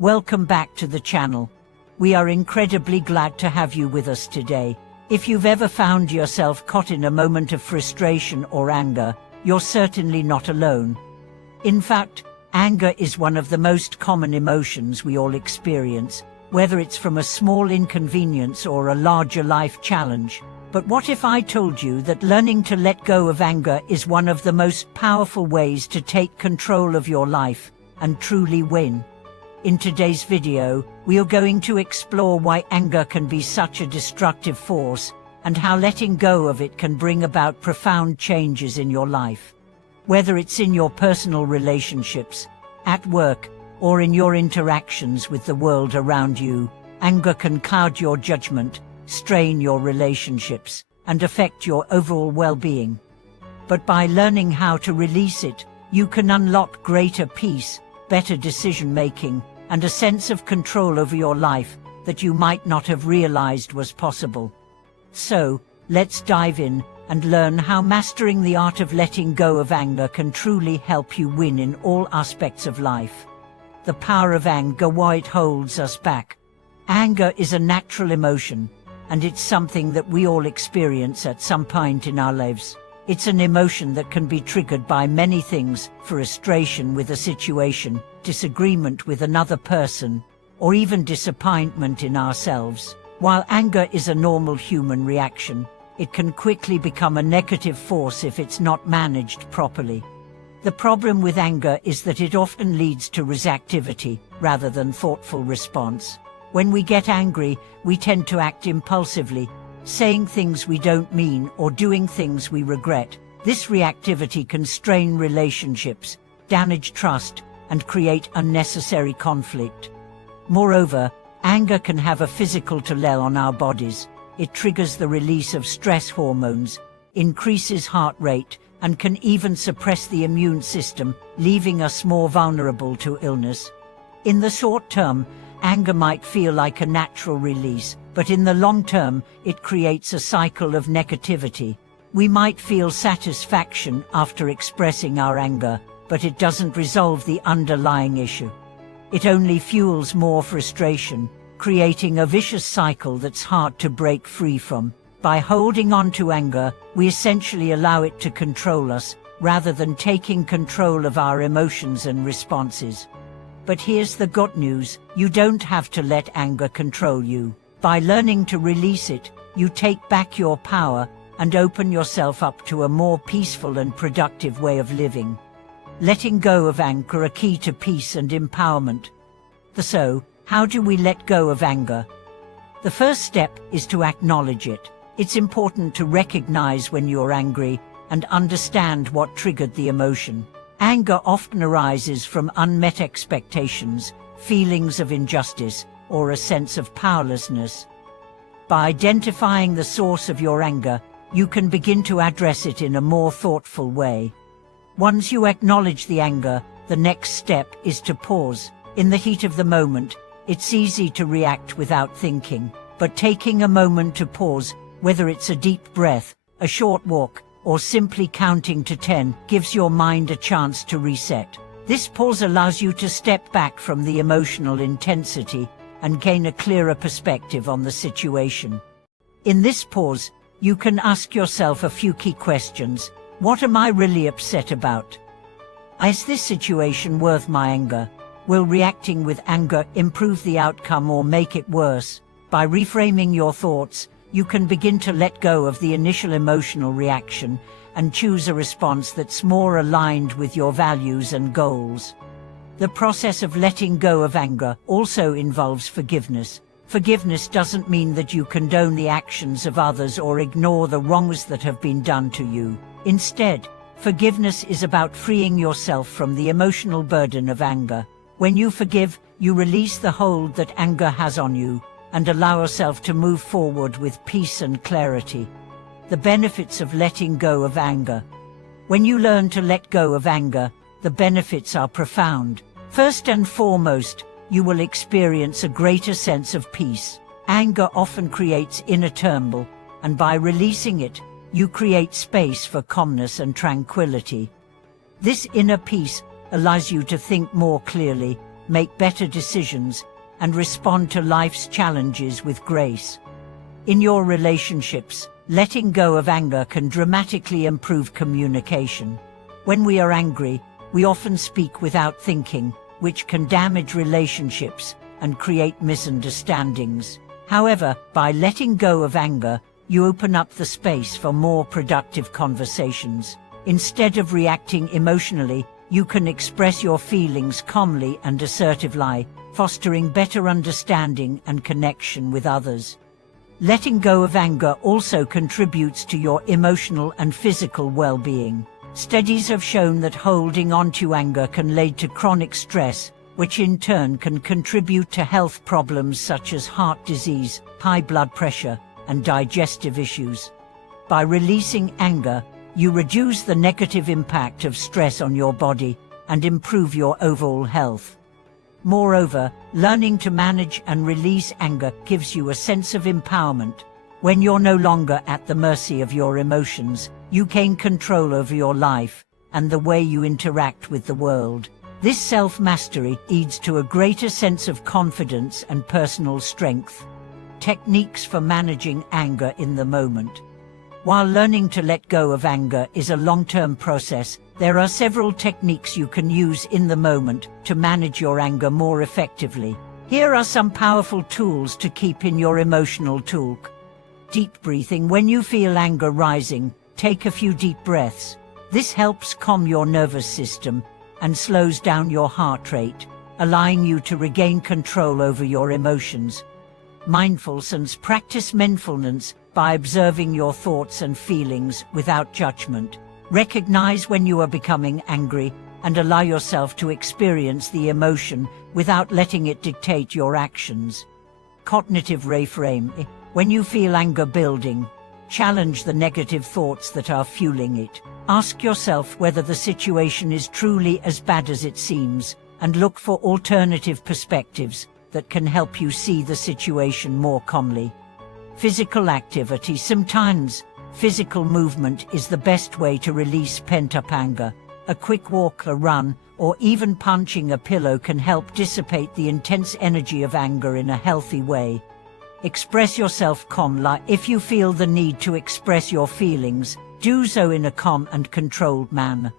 Welcome back to the channel. We are incredibly glad to have you with us today. If you've ever found yourself caught in a moment of frustration or anger, you're certainly not alone. In fact, anger is one of the most common emotions we all experience, whether it's from a small inconvenience or a larger life challenge. But what if I told you that learning to let go of anger is one of the most powerful ways to take control of your life and truly win? In today's video, we are going to explore why anger can be such a destructive force and how letting go of it can bring about profound changes in your life. Whether it's in your personal relationships, at work, or in your interactions with the world around you, anger can cloud your judgment, strain your relationships, and affect your overall well-being. But by learning how to release it, you can unlock greater peace, better decision-making, and a sense of control over your life that you might not have realized was possible. So, let's dive in and learn how mastering the art of letting go of anger can truly help you win in all aspects of life. The power of anger, why it holds us back. Anger is a natural emotion, and it's something that we all experience at some point in our lives. It's an emotion that can be triggered by many things: frustration with a situation, disagreement with another person, or even disappointment in ourselves. While anger is a normal human reaction, it can quickly become a negative force if it's not managed properly. The problem with anger is that it often leads to reactivity rather than thoughtful response. When we get angry, we tend to act impulsively, saying things we don't mean or doing things we regret. This reactivity can strain relationships, damage trust, and create unnecessary conflict. Moreover, anger can have a physical toll on our bodies. It triggers the release of stress hormones, increases heart rate, and can even suppress the immune system, leaving us more vulnerable to illness. In the short term, anger might feel like a natural release, but in the long term, it creates a cycle of negativity. We might feel satisfaction after expressing our anger, but it doesn't resolve the underlying issue. It only fuels more frustration, creating a vicious cycle that's hard to break free from. By holding on to anger, we essentially allow it to control us, rather than taking control of our emotions and responses. But here's the good news: you don't have to let anger control you. By learning to release it, you take back your power and open yourself up to a more peaceful and productive way of living. Letting go of anger is key to peace and empowerment. So, how do we let go of anger? The first step is to acknowledge it. It's important to recognize when you're angry and understand what triggered the emotion. Anger often arises from unmet expectations, feelings of injustice, or a sense of powerlessness. By identifying the source of your anger, you can begin to address it in a more thoughtful way. Once you acknowledge the anger, the next step is to pause. In the heat of the moment, it's easy to react without thinking, but taking a moment to pause, whether it's a deep breath, a short walk, or simply counting to 10, gives your mind a chance to reset. This pause allows you to step back from the emotional intensity and gain a clearer perspective on the situation. In this pause, you can ask yourself a few key questions. What am I really upset about? Is this situation worth my anger? Will reacting with anger improve the outcome or make it worse? By reframing your thoughts, you can begin to let go of the initial emotional reaction and choose a response that's more aligned with your values and goals. The process of letting go of anger also involves forgiveness. Forgiveness doesn't mean that you condone the actions of others or ignore the wrongs that have been done to you. Instead, forgiveness is about freeing yourself from the emotional burden of anger. When you forgive, you release the hold that anger has on you and allow yourself to move forward with peace and clarity. The benefits of letting go of anger. When you learn to let go of anger, the benefits are profound. First and foremost, you will experience a greater sense of peace. Anger often creates inner turmoil, and by releasing it, you create space for calmness and tranquility. This inner peace allows you to think more clearly, make better decisions, and respond to life's challenges with grace. In your relationships, letting go of anger can dramatically improve communication. When we are angry, we often speak without thinking, which can damage relationships and create misunderstandings. However, by letting go of anger, you open up the space for more productive conversations. Instead of reacting emotionally, you can express your feelings calmly and assertively, fostering better understanding and connection with others. Letting go of anger also contributes to your emotional and physical well-being. Studies have shown that holding on to anger can lead to chronic stress, which in turn can contribute to health problems such as heart disease, high blood pressure, and digestive issues. By releasing anger, you reduce the negative impact of stress on your body and improve your overall health. Moreover, learning to manage and release anger gives you a sense of empowerment. When you're no longer at the mercy of your emotions, you gain control over your life and the way you interact with the world. This self-mastery leads to a greater sense of confidence and personal strength. Techniques for managing anger in the moment. While learning to let go of anger is a long-term process, there are several techniques you can use in the moment to manage your anger more effectively. Here are some powerful tools to keep in your emotional toolkit. Deep breathing. When you feel anger rising, take a few deep breaths. This helps calm your nervous system and slows down your heart rate, allowing you to regain control over your emotions. Mindfulness. Practice mindfulness by observing your thoughts and feelings without judgment. Recognize when you are becoming angry and allow yourself to experience the emotion without letting it dictate your actions. Cognitive reframing. When you feel anger building, challenge the negative thoughts that are fueling it. Ask yourself whether the situation is truly as bad as it seems, and look for alternative perspectives that can help you see the situation more calmly. Physical activity. Sometimes, physical movement is the best way to release pent-up anger. A quick walk, a run, or even punching a pillow can help dissipate the intense energy of anger in a healthy way. Express yourself calmly. If you feel the need to express your feelings, do so in a calm and controlled manner.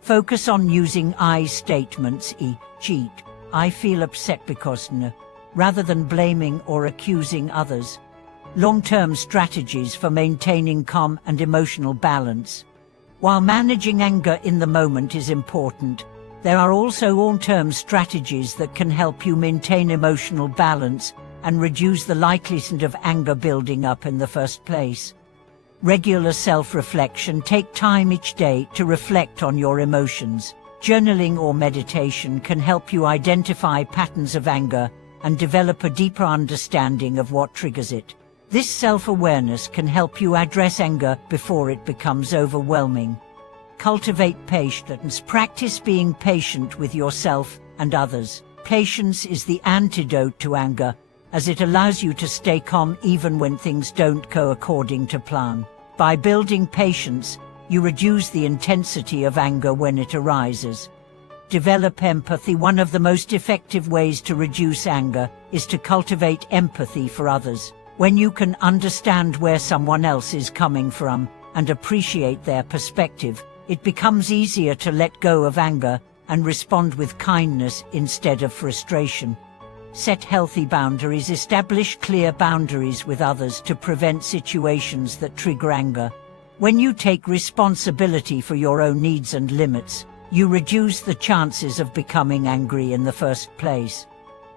Focus on using I statements, e.g., I feel upset because n, rather than blaming or accusing others. Long-term strategies for maintaining calm and emotional balance. While managing anger in the moment is important, there are also long-term strategies that can help you maintain emotional balance and reduce the likelihood of anger building up in the first place. Regular self-reflection. Take time each day to reflect on your emotions. Journaling or meditation can help you identify patterns of anger and develop a deeper understanding of what triggers it. This self-awareness can help you address anger before it becomes overwhelming. Cultivate patience. Practice being patient with yourself and others. Patience is the antidote to anger, as it allows you to stay calm even when things don't go according to plan. By building patience, you reduce the intensity of anger when it arises. Develop empathy. One of the most effective ways to reduce anger is to cultivate empathy for others. When you can understand where someone else is coming from and appreciate their perspective, it becomes easier to let go of anger and respond with kindness instead of frustration. Set healthy boundaries. Establish clear boundaries with others to prevent situations that trigger anger. When you take responsibility for your own needs and limits, you reduce the chances of becoming angry in the first place.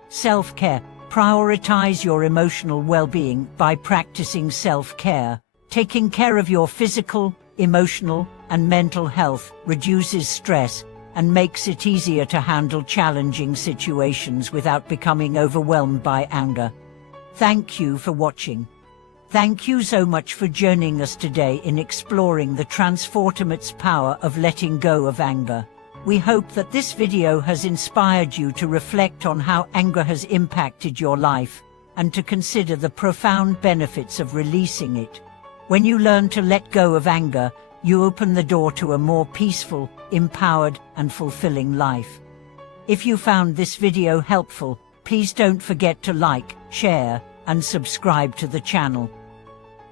Self-care. Prioritize your emotional well-being by practicing self-care. Taking care of your physical, emotional, and mental health reduces stress and makes it easier to handle challenging situations without becoming overwhelmed by anger. Thank you for watching. Thank you so much for joining us today in exploring the transformative power of letting go of anger. We hope that this video has inspired you to reflect on how anger has impacted your life and to consider the profound benefits of releasing it. When you learn to let go of anger, you open the door to a more peaceful, empowered, and fulfilling life. If you found this video helpful, please don't forget to like, share, and subscribe to the channel.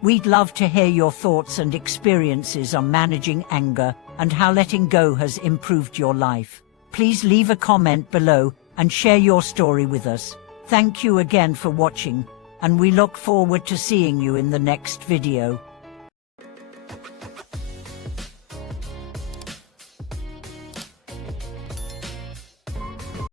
We'd love to hear your thoughts and experiences on managing anger and how letting go has improved your life. Please leave a comment below and share your story with us. Thank you again for watching, and we look forward to seeing you in the next video.